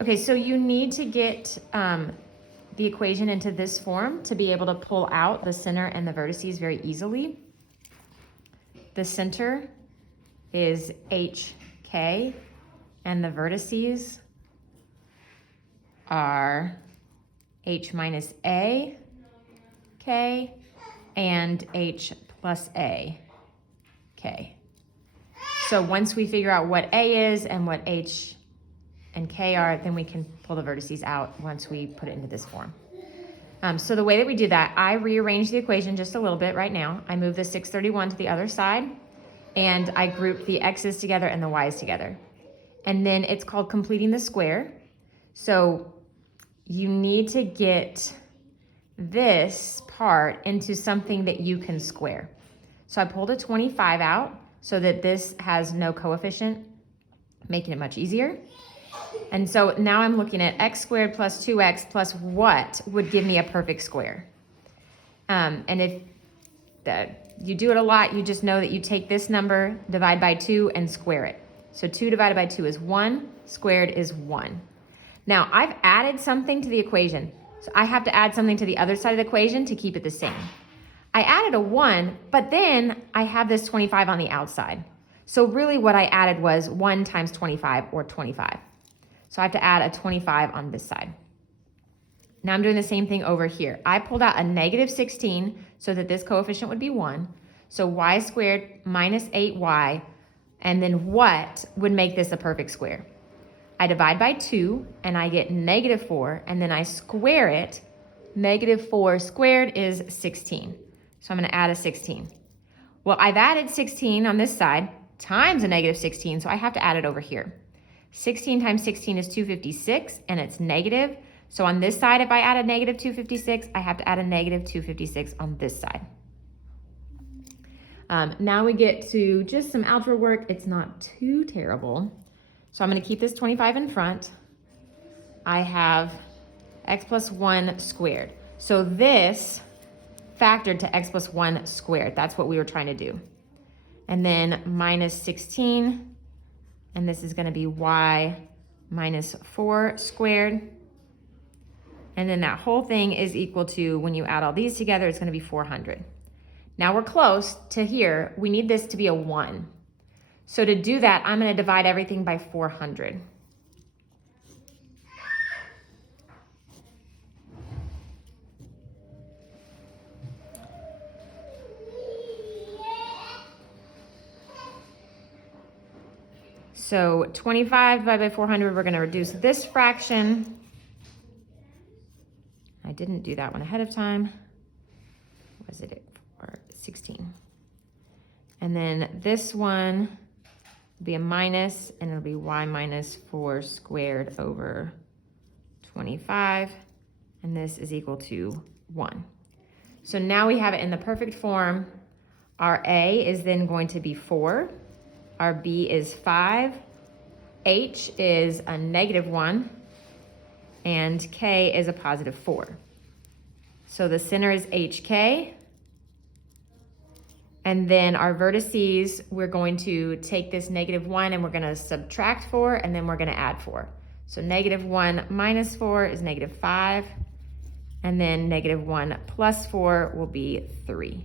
Okay, so you need to get the equation into this form to be able to pull out the center and the vertices very easily. The center is HK, and the vertices are H minus A, K, and H plus A, K. So once we figure out what A is and what H and K are, then we can pull the vertices out once we put it into this form. So the way that we do that, I rearrange the equation just a little bit right now. I move the 631 to the other side, and I group the x's together and the y's together. And then it's called completing the square. So you need to get this part into something that you can square. So I pulled a 25 out so that this has no coefficient, making it much easier. And so now I'm looking at x squared plus 2x plus what would give me a perfect square. And if you do it a lot, you just know that you take this number, divide by 2, and square it. So 2 divided by 2 is 1, squared is 1. Now I've added something to the equation. So I have to add something to the other side of the equation to keep it the same. I added a 1, but then I have this 25 on the outside. So really what I added was 1 times 25, or 25. So I have to add a 25 on this side. Now I'm doing the same thing over here. I pulled out a negative 16 so that this coefficient would be 1. So y squared minus 8y, and then what would make this a perfect square? I divide by 2 and I get negative 4, and then I square it. Negative 4 squared is 16. So I'm going to add a 16. Well, I've added 16 on this side times a negative 16, so I have to add it over here. 16 times 16 is 256, and it's negative. So on this side, if I add a negative 256, I have to add a negative 256 on this side. Now we get to just some algebra work. It's not too terrible. So I'm going to keep this 25 in front. I have x plus 1 squared. So this factored to x plus 1 squared. That's what we were trying to do. And then minus 16. And this is going to be y minus 4 squared. And then that whole thing is equal to, when you add all these together, it's going to be 400. Now we're close to here. We need this to be a 1. So to do that, I'm going to divide everything by 400. So 25 divided by 400, we're going to reduce this fraction. I didn't do that one ahead of time. Was it 16? And then this one will be a minus, and it'll be y minus 4 squared over 25. And this is equal to 1. So now we have it in the perfect form. Our a is then going to be 4. Our b is 5, h is a negative 1, and k is a positive 4. So the center is hk, and then our vertices, we're going to take this negative 1 and we're going to subtract 4, and then we're going to add 4. So negative 1 minus 4 is negative 5, and then negative 1 plus 4 will be 3.